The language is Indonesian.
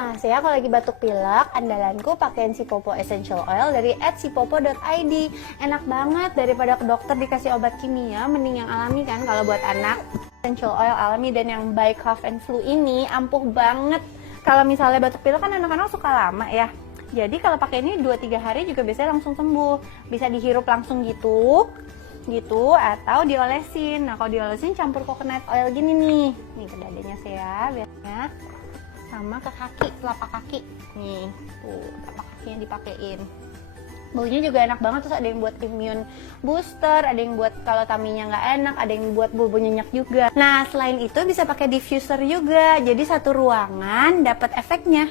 Nah, saya kalau lagi batuk pilek, andalanku pakein Sipopo Essential Oil dari @sipopo.id. Enak banget, daripada ke dokter dikasih obat kimia, mending yang alami kan kalau buat anak. Essential Oil alami dan yang by cough and flu ini ampuh banget. Kalau misalnya batuk pilek kan anak-anak suka lama ya. Jadi kalau pakai ini 2-3 hari juga biasanya langsung sembuh. Bisa dihirup langsung gitu atau diolesin. Nah, kalau diolesin campur coconut oil gini nih. Nih ke dadanya saya biasanya. Sama ke kaki, telapak kaki. Nih, tuh telapak kakinya dipakein. Baunya juga enak banget, terus ada yang buat immune booster, ada yang buat kalau taminya nggak enak, ada yang buat bobo nyenyak juga. Nah, selain itu bisa pakai diffuser juga. Jadi satu ruangan dapat efeknya.